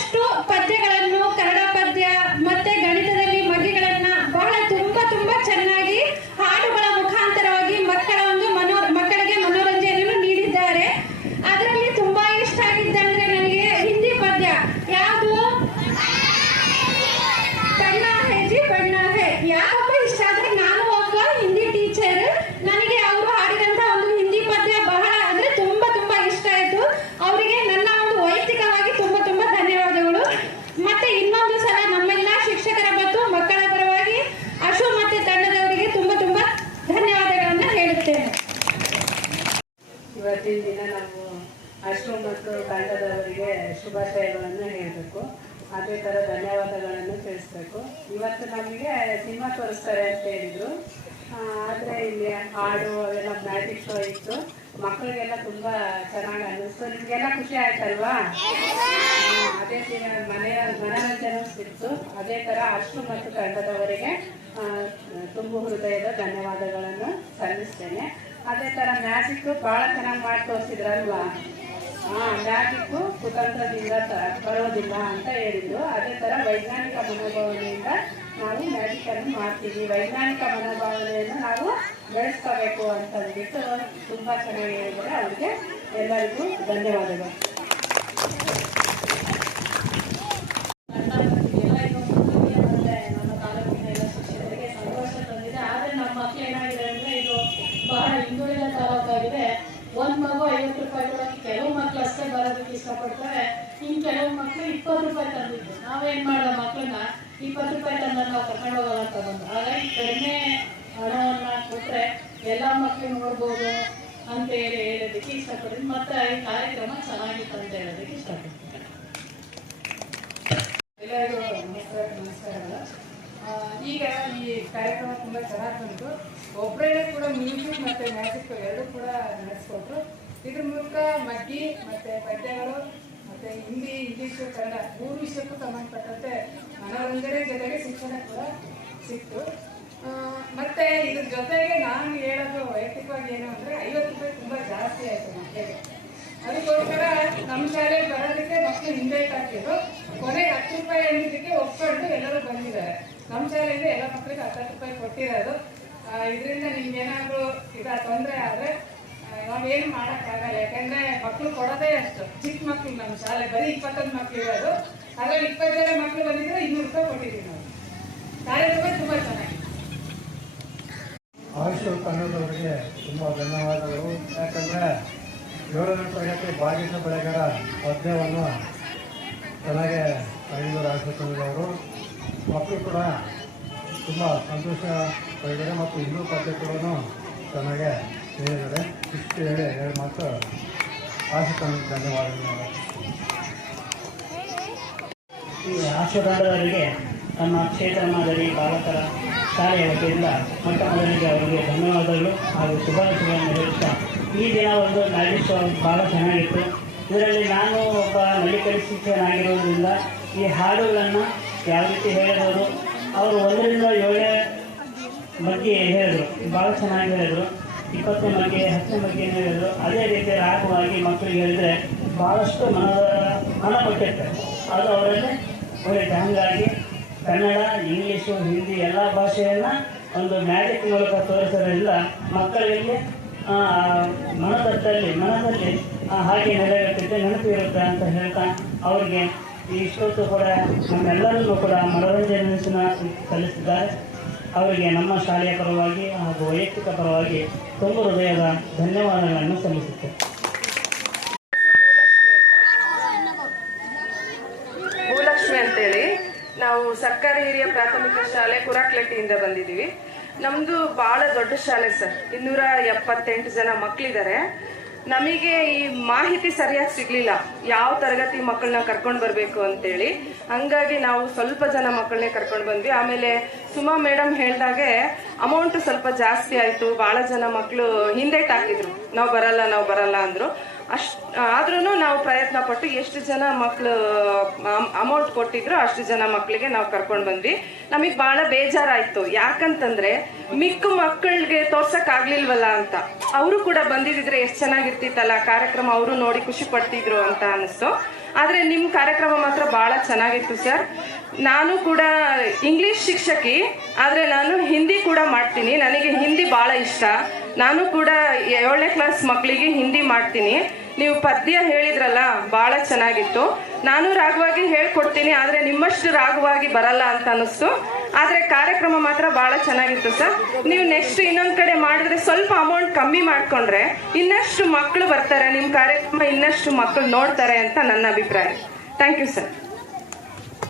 ಅವರು ಬಹಳಷ್ಟು ಪದ್ಯಗಳನ್ನು ಕನ್ನಡ ಪದ್ಯ ಮತ್ತೆ ಗಣಿತದಲ್ಲಿ ಮಗ್ಗಿಗಳನ್ನ ಬಹಳ ತುಂಬಾ ತುಂಬಾ ಚೆನ್ನಾಗಿ ಹಾಡುಗಳ ಮುಖಾಂತರವಾಗಿ ಮಕ್ಕಳ ಒಂದು ಮನೋ ಮಕ್ಕಳಿಗೆ ಮನೋರಂಜನೆಯನ್ನು ನೀಡಿದ್ದಾರೆ ಅದರಲ್ಲಿ ತುಂಬಾ ಇಷ್ಟ ಆಗಿದ್ದಂದ್ರೆ ನನಗೆ ಹಿಂದಿ ಪದ್ಯ ಯಾವುದು ಬಣ್ಣ ಹೇ ಜಿ ಬಣ್ಣ ಹೇ ಯಾಕಪ್ಪ ಇಷ್ಟ ಆದ್ರೆ ನಾನು ಒಬ್ಬ ಹಿಂದಿ ಟೀಚರ್ ನನಗೆ ಅವರು ಹಾಡಿದಂತ ಒಂದು ಹಿಂದಿ ಪದ್ಯ ಬಹಳ ಅಂದ್ರೆ ತುಂಬಾ ತುಂಬಾ ಇಷ್ಟ ಆಯ್ತು ಅವರಿಗೆ ನನ್ನ ಒಂದು ವೈಯಕ್ತಿಕವಾಗಿ ತುಂಬಾ ತುಂಬಾ ಧನ್ಯವಾದಗಳು ಮತ್ತೆ ಇನ್ನೊಂದು ಸಲ ನಮ್ಮೆಲ್ಲ ಶಿಕ್ಷಕರ ಮತ್ತು ಮಕ್ಕಳ ಪರವಾಗಿ ಅಶು ಮತ್ತೆ ತಂಡದವರಿಗೆ ತುಂಬಾ ತುಂಬಾ ಧನ್ಯವಾದಗಳನ್ನ ಹೇಳುತ್ತೇನೆ ಇವತ್ತಿನ ದಿನ ನಾವು ಅಶ್ರು ಮತ್ತು ತಂಡದವರಿಗೆ ಶುಭಾಶಯಗಳನ್ನು ಹೇಳಬೇಕು. ಅದೇ ಥರ ಧನ್ಯವಾದಗಳನ್ನು ತಿಳಿಸ್ಬೇಕು. ಇವತ್ತು ನಮಗೆ ಸಿನಿಮಾ ತೋರಿಸ್ತಾರೆ ಅಂತ ಹೇಳಿದರು. ಆದರೆ ಇಲ್ಲಿ ಹಾಡು ಅವೆಲ್ಲ ಮ್ಯಾಜಿಕ್ ಶೋ ಇತ್ತು. ಮಕ್ಕಳಿಗೆಲ್ಲ ತುಂಬ ಚೆನ್ನಾಗಿ ಅನ್ನಿಸ್ತು. ನಿಮಗೆಲ್ಲ ಖುಷಿ ಆಯ್ತಲ್ವಾ? ಅದೇ ಮನೆಯ ಮನೋರಂಜನೆ ಸಿಕ್ತು. ಅದೇ ಥರ ಅಷ್ಟು ಮತ್ತು ತಂಡದವರಿಗೆ ತುಂಬ ತುಂಬು ಹೃದಯದ ಧನ್ಯವಾದಗಳನ್ನು ಸಲ್ಲಿಸ್ತೇನೆ. ಅದೇ ಥರ ಮ್ಯಾಜಿಕ್ ಭಾಳ ಚೆನ್ನಾಗಿ ಮಾಡಿ ತೋರಿಸಿದ್ರಲ್ವಾ? ಮ್ಯಾಜಿಕ್ಕು ಕುತಂತ್ರದಿಂದ ಬರೋದಿಲ್ಲ ಅಂತ ಹೇಳಿದ್ರು. ಅದೇ ಥರ ವೈಜ್ಞಾನಿಕ ಮನೋಭಾವನೆಯಿಂದ ನಾವು ಮ್ಯಾಜಿಕನ್ನು ಮಾಡ್ತೀವಿ. ವೈಜ್ಞಾನಿಕ ಮನೋಭಾವನೆಯನ್ನು ನಾವು ಬೆಳೆಸ್ಕೋಬೇಕು ಅಂತಂದ್ಬಿಟ್ಟು ತುಂಬ ಚೆನ್ನಾಗಿ ಹೇಳಿದರೆ ಅವ್ರಿಗೆ ಎಲ್ಲರಿಗೂ ಧನ್ಯವಾದಗಳು ನಮ್ಮ ತಾಲೂಕಿನ ಎಲ್ಲ ಶಿಕ್ಷಕರಿಗೆ ಸಂತೋಷ ತಂದಿದೆ ಆದರೆ ನಮ್ಮ ಮಕ್ಳು ಏನಾಗಿದೆ ಅಂದ್ರೆ ಇದು ಬಹಳ ಹಿಂದುಳಿದ ತಾಲೂಕಾಗಿದೆ ಒಂದ್ ಮಗು ಐವತ್ತು ರೂಪಾಯಿ ಕೊಡೋಕೆ ಕೆಲವು ಮಕ್ಳು ಅಷ್ಟೇ ಬರೋದಕ್ಕೆ ಇಷ್ಟಪಡ್ತಾರೆ ಇನ್ನು ಕೆಲವು ಮಕ್ಳು ಇಪ್ಪತ್ತು ರೂಪಾಯಿ ತಂದಿದ್ದು. ನಾವೇನ್ ಮಾಡೋ ಮಕ್ಳನ್ನ ಇಪ್ಪತ್ತು ರೂಪಾಯಿ ತಂದ ನಾವು ಕರ್ಕೊಂಡು ಹೋಗೋಣ ಬಂದು. ಹಾಗಾಗಿ ಕಡಿಮೆ ಹಣವನ್ನ ಕೊಟ್ರೆ ಎಲ್ಲ ಮಕ್ಕಳು ನೋಡ್ಬೋದು ಅಂತ ಹೇಳಿ ಹೇಳೋದಕ್ಕೆ ಇಷ್ಟಪಡ್ತೀನಿ. ಮತ್ತೆ ಈ ಕಾರ್ಯಕ್ರಮ ಚೆನ್ನಾಗಿತ್ತು ಅಂತ ಹೇಳೋದಕ್ಕೆ ಇಷ್ಟಪಡ್ತೀನಿ. ಎಲ್ಲರಿಗೂ ನಮಸ್ಕಾರ, ನಮಸ್ಕಾರಗಳು. ಈಗ ಈ ಕಾರ್ಯಕ್ರಮ ತುಂಬ ಚೆನ್ನಾಗಿ ಬಂತು. ಒಬ್ಬರೇ ಕೂಡ ಮ್ಯೂಸಿಕ್ ಮತ್ತು ಮ್ಯಾಜಿಕ್ ಎರಡೂ ಕೂಡ ನಡೆಸ್ಕೊಟ್ರು. ಇದ್ರ ಮೂಲಕ ಮಗ್ಗಿ ಮತ್ತು ಪದ್ಯಗಳು ಮತ್ತು ಹಿಂದಿ, ಇಂಗ್ಲೀಷು, ಕನ್ನಡ ಮೂರು ವಿಷಯಕ್ಕೂ ಸಂಬಂಧಪಟ್ಟಂತೆ ಮನೋರಂಜನೆ ಜೊತೆಗೆ ಶಿಕ್ಷಣ ಕೂಡ ಸಿಕ್ತು. ಮತ್ತೆ ಇದ್ರ ಜೊತೆಗೆ ನಾನು ಹೇಳೋದು ವೈಯಕ್ತಿಕವಾಗಿ ಏನು ಅಂದರೆ ಐವತ್ತು ರೂಪಾಯಿ ತುಂಬ ಜಾಸ್ತಿ ಆಯಿತು ಮಕ್ಕಳಿಗೆ. ಅದಕ್ಕೋಸ್ಕರ ನಮ್ಮ ಶಾಲೆಗೆ ಬರೋದಕ್ಕೆ ಮಕ್ಕಳು ಹಿಂದೆ ಹಾಕಿದ್ರು ಕೊನೆ ಹತ್ತು ರೂಪಾಯಿ ಅನ್ನೋದಕ್ಕೆ ಒಪ್ಕೊಂಡು ಎಲ್ಲರೂ ಬಂದಿದ್ದಾರೆ. ನಮ್ಮ ಶಾಲೆಯಿಂದ ಎಲ್ಲ ಮಕ್ಕಳಿಗೆ ಹತ್ತು ರೂಪಾಯಿ ಕೊಟ್ಟಿರೋದು. ಇದರಿಂದ ನಿಮ್ಗೆ ಏನಾದ್ರು ಇದ ತೊಂದರೆ ಆದರೆ ನಾವೇನು ಮಾಡೋಕ್ಕಾಗಲ್ಲ, ಯಾಕಂದ್ರೆ ಮಕ್ಕಳು ಕೊಡೋದೇ ಅಷ್ಟು. ಚಿಕ್ಕ ಮಕ್ಕಳು ನಮ್ಮ ಶಾಲೆ, ಬರೀ ಇಪ್ಪತ್ತೊಂದು ಮಕ್ಕಳು ಇರೋದು. ಅದರಲ್ಲಿ ಇಪ್ಪತ್ತು ಜನ ಮಕ್ಕಳು ಬಂದಿದ್ರೆ ಇನ್ನೂರು ರೂಪಾಯಿ ಕೊಟ್ಟಿದ್ದೀವಿ ನಾವು ಕಾರ್ಯಕ್ರಮ ತುಂಬ ಚೆನ್ನಾಗಿ ಆಯುಷ್ ಕನ್ನಡದವರಿಗೆ ತುಂಬ ಧನ್ಯವಾದಗಳು. ಯಾಕಂದರೆ ಏಳನೇ ತರಗತಿ ಬಾಗಿನ ಬೆಳೆಗಾರ ಪದ್ಯವನ್ನು ಚೆನ್ನಾಗೆ ಐನೂರು ಆಯುಷ್ ಕನ್ನಡದವರು ಮಕ್ಕಳು ಕೂಡ ತುಂಬ ಸಂತೋಷ ಪಡೆದಿದ್ದಾರೆ ಮತ್ತು ಇನ್ನೂ ಪದ್ಯ ಕೂಡ ಚೆನ್ನಾಗೆ ಹೇಳಿದ್ದಾರೆ ಇಷ್ಟು ಹೇಳಿ ಎರಡು ಮಾತು ಆಯುಷ್ ಕನ್ನಡ ಧನ್ಯವಾದಗಳು. ಈ ಆಶೀರ್ವಾದವರಿಗೆ ನಮ್ಮ ಕ್ಷೇತ್ರ ಮಾದರಿ ಬಾಲಕರ ಶಾಲೆಯ ವತಿಯಿಂದ ಮೊಟ್ಟ ಮೊದಲಿಗೆ ಅವರಿಗೆ ಧನ್ಯವಾದಗಳು ಹಾಗೂ ಶುಭಾಶಯಗಳನ್ನು ಹೇಳುತ್ತಾ ಈ ದಿನ ಒಂದು ನಡೆಸುವ ಭಾಳ ಚೆನ್ನಾಗಿತ್ತು. ಇದರಲ್ಲಿ ನಾನು ಒಬ್ಬ ನಲಿಕಲಿ ಶಿಕ್ಷಕನಾಗಿರೋದ್ರಿಂದ ಈ ಹಾಡುಗಳನ್ನು ಯಾವ ರೀತಿ ಹೇಳಿದವರು ಅವರು ಒಂದರಿಂದ ಏಳನೇ ಬಗ್ಗೆ ಹೇಳಿದರು. ಭಾಳ ಚೆನ್ನಾಗಿ ಹೇಳಿದರು. ಇಪ್ಪತ್ತನೇ ಬಗ್ಗೆ ಹತ್ತನೇ ಬಗ್ಗೆ ಹೇಳೋದು ಅದೇ ರೀತಿ ರಾಗವಾಗಿ ಮಕ್ಕಳಿಗೆ ಹೇಳಿದರೆ ಭಾಳಷ್ಟು ಮನ ಮನ ಕೊಟ್ಟಿರ್ತಾರೆ ಅದು ಅವರಲ್ಲಿ ಉಳಿಯುತ್ತೆ ಹಾಗಾಗಿ ಕನ್ನಡ, ಇಂಗ್ಲೀಷು, ಹಿಂದಿ ಎಲ್ಲ ಭಾಷೆಯನ್ನು ಒಂದು ಮ್ಯಾಜಿಕ್ ಮೂಲಕ ತೋರಿಸೋದ್ರಿಂದ ಮಕ್ಕಳಿಗೆ ಮನದಟ್ಟಲ್ಲಿ, ಮನದಲ್ಲಿ ಹಾಗೆ ನೆಲೆಗಟ್ಟಿದ್ದೆ ನೆನಪು ಇರುತ್ತೆ ಅಂತ ಹೇಳ್ತಾ ಅವರಿಗೆ ಇಷ್ಟೊತ್ತು ಕೂಡ ನಮ್ಮೆಲ್ಲರನ್ನೂ ಕೂಡ ಮನೋರಂಜನೆ ಸಲ್ಲಿಸಿದ್ದಾರೆ ಅವರಿಗೆ ನಮ್ಮ ಶಾಲೆಯ ಪರವಾಗಿ ಹಾಗೂ ವೈಯಕ್ತಿಕ ಪರವಾಗಿ ತುಂಬ ಹೃದಯದ ಧನ್ಯವಾದಗಳನ್ನು ಸಲ್ಲಿಸುತ್ತೇವೆ ಭೂಲಕ್ಷ್ಮಿ ಅಂತೇಳಿ, ನಾವು ಸರ್ಕಾರಿ ಹಿರಿಯ ಪ್ರಾಥಮಿಕ ಶಾಲೆ ಕುರಾಕ್ಲೆಟ್ಟಿಯಿಂದ ಬಂದಿದ್ದೀವಿ. ನಮ್ಮದು ಭಾಳ ದೊಡ್ಡ ಶಾಲೆ ಸರ್. ಇನ್ನೂರ ಎಪ್ಪತ್ತೆಂಟು ಜನ ಮಕ್ಕಳಿದ್ದಾರೆ ನಮಗೆ ಈ ಮಾಹಿತಿ ಸರಿಯಾಗಿ ಸಿಗ್ಲಿಲ್ಲ. ಯಾವ ತರಗತಿ ಮಕ್ಕಳನ್ನ ಕರ್ಕೊಂಡು ಬರಬೇಕು ಅಂತೇಳಿ. ಹಂಗಾಗಿ ನಾವು ಸ್ವಲ್ಪ ಜನ ಮಕ್ಕಳನ್ನೇ ಕರ್ಕೊಂಡು ಬಂದ್ವಿ. ಆಮೇಲೆ ಸುಮಾ ಮೇಡಮ್ ಹೇಳಿದಾಗೆ ಅಮೌಂಟ್ ಸ್ವಲ್ಪ ಜಾಸ್ತಿ ಆಯ್ತು. ಬಹಳ ಜನ ಮಕ್ಕಳು ಹಿಂದೆ ಹಾಕಿದ್ರು ನಾವು ಬರಲ್ಲ ನಾವು ಬರಲ್ಲ ಅಂದ್ರು. ಅಷ್ಟ್ ಆದ್ರೂ ನಾವು ಪ್ರಯತ್ನ ಪಟ್ಟು ಎಷ್ಟು ಜನ ಮಕ್ಕಳು ಅಮೌಂಟ್ ಕೊಟ್ಟಿದ್ರು ಅಷ್ಟು ಜನ ಮಕ್ಕಳಿಗೆ ನಾವು ಕರ್ಕೊಂಡು ಬಂದ್ವಿ. ನಮಗೆ ಬಹಳ ಬೇಜಾರಾಯ್ತು. ಯಾಕಂತಂದ್ರೆ ಮಿಕ್ಕ ಮಕ್ಕಳಿಗೆ ತೋರ್ಸಕ್ ಆಗ್ಲಿಲ್ವಲ್ಲ ಅಂತ. ಅವರು ಕೂಡ ಬಂದಿದ್ರೆ ಎಷ್ಟು ಚೆನ್ನಾಗಿರ್ತಿತ್ತಲ್ಲ, ಕಾರ್ಯಕ್ರಮ ಅವರು ನೋಡಿ ಖುಷಿ ಪಡ್ತಿದ್ರು ಅಂತ ಅನಿಸ್ತು ಆದ್ರೆ ನಿಮ್ ಕಾರ್ಯಕ್ರಮ ಮಾತ್ರ ಬಹಳ ಚೆನ್ನಾಗಿತ್ತು ಸರ್. ನಾನು ಕೂಡ ಇಂಗ್ಲಿಷ್ ಶಿಕ್ಷಕಿ, ಆದ್ರೆ ನಾನು ಹಿಂದಿ ಕೂಡ ಮಾಡ್ತೀನಿ. ನನಗೆ ಹಿಂದಿ ಬಹಳ ಇಷ್ಟ. ನಾನು ಕೂಡ ಏಳನೇ ಕ್ಲಾಸ್ ಮಕ್ಕಳಿಗೆ ಹಿಂದಿ ಮಾಡ್ತೀನಿ. ನೀವು ಪದ್ಯ ಹೇಳಿದ್ರಲ್ಲ ಬಹಳ ಚೆನ್ನಾಗಿತ್ತು. ನಾನು ರಾಗವಾಗಿ ಹೇಳ್ಕೊಡ್ತೀನಿ, ಆದರೆ ನಿಮ್ಮಷ್ಟು ರಾಗವಾಗಿ ಬರಲ್ಲ ಅಂತ ಅನ್ನಿಸ್ತು. ಆದರೆ ಕಾರ್ಯಕ್ರಮ ಮಾತ್ರ ಭಾಳ ಚೆನ್ನಾಗಿತ್ತು ಸರ್. ನೀವು ನೆಕ್ಸ್ಟ್ ಇನ್ನೊಂದು ಕಡೆ ಮಾಡಿದ್ರೆ ಸ್ವಲ್ಪ ಅಮೌಂಟ್ ಕಮ್ಮಿ ಮಾಡಿಕೊಂಡ್ರೆ ಇನ್ನಷ್ಟು ಮಕ್ಕಳು ಬರ್ತಾರೆ ನಿಮ್ಮ ಕಾರ್ಯಕ್ರಮ ಇನ್ನಷ್ಟು ಮಕ್ಕಳು ನೋಡ್ತಾರೆ ಅಂತ ನನ್ನ ಅಭಿಪ್ರಾಯ. Thank you sir